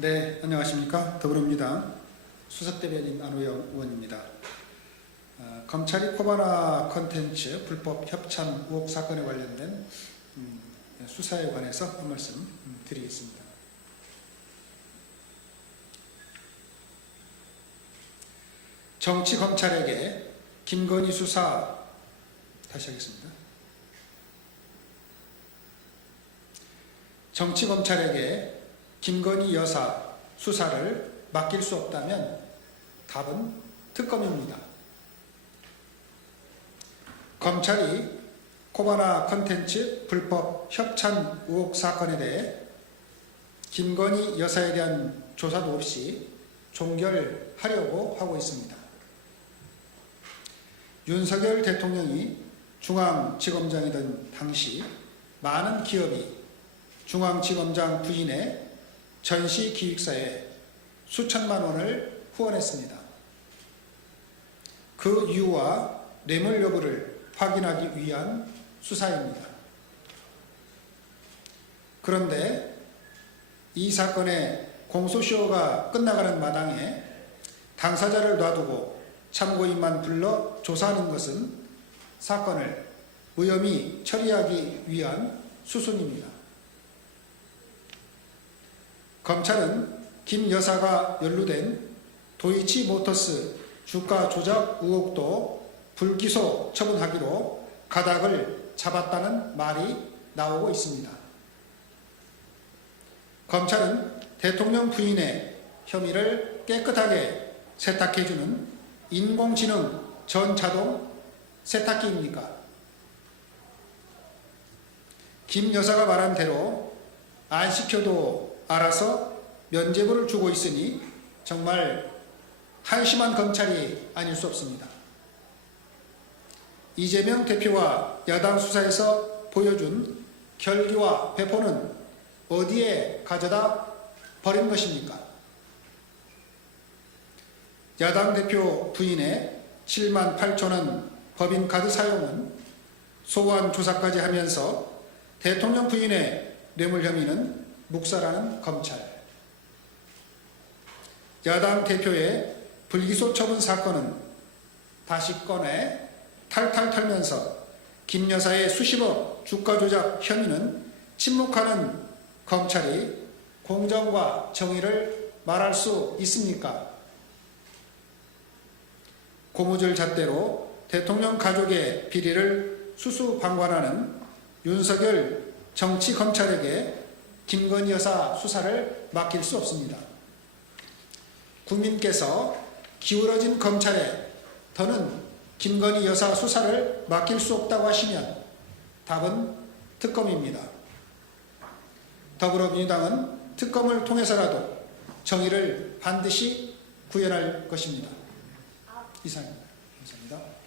네, 안녕하십니까. 더불어민주당 수석대변인 안호영 의원입니다. 어, 검찰이 코바나 컨텐츠 불법 협찬 의혹 사건에 관련된 음, 수사에 관해서 한 말씀 음, 드리겠습니다. 정치 검찰에게 김건희 수사 다시 하겠습니다. 정치 검찰에게 김건희 여사 수사를 맡길 수 없다면 답은 특검입니다. 검찰이 코바나 컨텐츠 불법 협찬 의혹 사건에 대해 김건희 여사에 대한 조사도 없이 종결하려고 하고 있습니다. 윤석열 대통령이 중앙지검장이던 당시 많은 기업이 중앙지검장 부인의 전시 기획사에 수천만 원을 후원했습니다. 그 이유와 뇌물 여부를 확인하기 위한 수사입니다. 그런데 이 사건의 공소시효가 끝나가는 마당에 당사자를 놔두고 참고인만 불러 조사하는 것은 사건을 무혐의 처리하기 위한 수순입니다. 검찰은 김 여사가 연루된 도이치 모터스 주가 조작 의혹도 불기소 처분하기로 가닥을 잡았다는 말이 나오고 있습니다. 검찰은 대통령 부인의 혐의를 깨끗하게 세탁해주는 인공지능 전자동 세탁기입니까? 김 여사가 말한 대로 안 시켜도 알아서 면죄부를 주고 있으니 정말 한심한 검찰이 아닐 수 없습니다. 이재명 대표와 야당 수사에서 보여준 결기와 배포는 어디에 가져다 버린 것입니까? 야당 대표 부인의 7만 8천 원 법인 카드 사용은 소환 조사까지 하면서 대통령 부인의 뇌물 혐의는 묵살하는 검찰. 야당 대표의 불기소 처분 사건은 다시 꺼내 탈탈 털면서 김 여사의 수십억 주가 조작 혐의는 침묵하는 검찰이 공정과 정의를 말할 수 있습니까? 고무줄 잣대로 대통령 가족의 비리를 수수방관하는 윤석열 정치 검찰에게 김건희 여사 수사를 맡길 수 없습니다. 국민께서 기울어진 검찰에 더는 김건희 여사 수사를 맡길 수 없다고 하시면 답은 특검입니다. 더불어민주당은 특검을 통해서라도 정의를 반드시 구현할 것입니다. 이상입니다. 감사합니다.